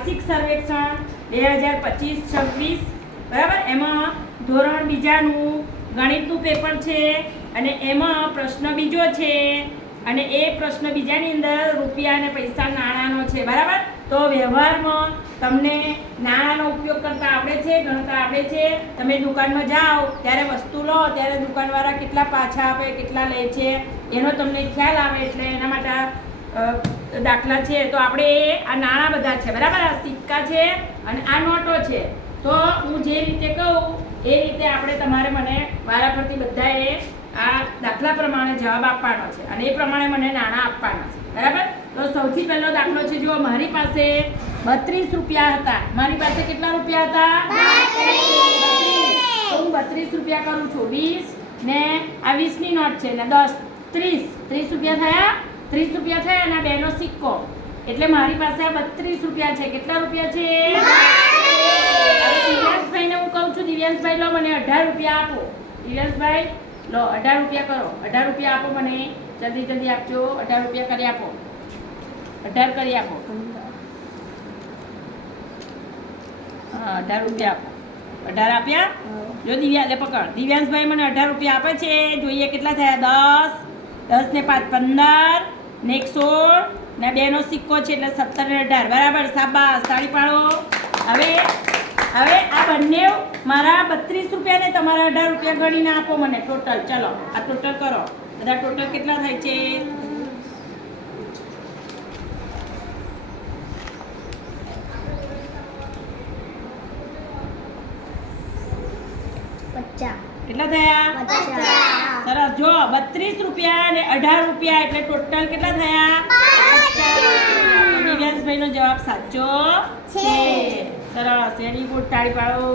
વાર્ષિક સર્વેક્ષણ 2025-26 બરાબર. એમાં ધોરણ બીજાનું ગણિતનું પેપર છે અને એમાં પ્રશ્ન બીજો છે અને એ પ્રશ્ન બીજાની અંદર રૂપિયા અને પૈસા નાણાંનો છે બરાબર. તો વ્યવહારમાં તમને નાણાંનો ઉપયોગ કરતા આવડે છે, ગણતા આવડે છે. તમે દુકાનમાં જાઓ ત્યારે વસ્તુ લો ત્યારે દુકાનવાળા કેટલા પાછા આપે, કેટલા લે છે એનો તમને ખ્યાલ આવે. એટલે એના માટે દાખલા છે. તો આપણે આ નાણાં બધા છે બરાબર. આ સિક્કા છે અને આ નોટો છે. તો હું જે રીતે કહું એ રીતે આપણે તમારે મને વારાફરતી બધાએ આ દાખલા પ્રમાણે જવાબ આપવાનો છે અને એ પ્રમાણે મને નાણાં આપવાના છે બરાબર. તો સૌથી પહેલો દાખલો છે, જો મારી પાસે 32 રૂપિયા હતા. મારી પાસે કેટલા રૂપિયા હતા? 32. તો હું 32 રૂપિયા કરું છું. 20 ને આ 20 ની નોટ છે ને 10 30 રૂપિયા થયા. 30 રૂપિયા થયા અને આ બેનો સિક્કો એટલે મારી પાસે આ 32 રૂપિયા છે. કેટલા રૂપિયા છે? દિવ્યાંશભાઈને હું કહું છું, દિવ્યાંશભાઈ લો મને 18 રૂપિયા આપો. દિવ્યાંશભાઈ લો 18 રૂપિયા કરો. 18 રૂપિયા આપો મને, જલ્દી જલ્દી આપજો. 18 રૂપિયા કરી આપો. 18 કરી આપો. હા 18 રૂપિયા આપો. 18 આપ્યા. જો દિવ્યા પકડ. દિવ્યાંશભાઈ મને 18 રૂપિયા આપે છે. જોઈએ કેટલા થયા? 10 ને 5 15 ને 1 16 ને 2 નો સિક્કો છે એટલે 17 ને 18 બરાબર. શાબાશ, તાળી પાડો. હવે આ બંને મારા 32 રૂપિયા ને તમારા 18 રૂપિયા ગણીને આપો મને ટોટલ. ચલો આ ટોટલ કરો. બધા ટોટલ કેટલા થાય છે? 50. કેટલા થયા? 50. સરસ. જો 32 રૂપિયા અને 18 રૂપિયા એટલે ટોટલ કેટલા થયા? 50. દિવ્યાંશભાઈનો જવાબ સાચો છે. સરસ, વેરી ગુડ, તાળી પાડો.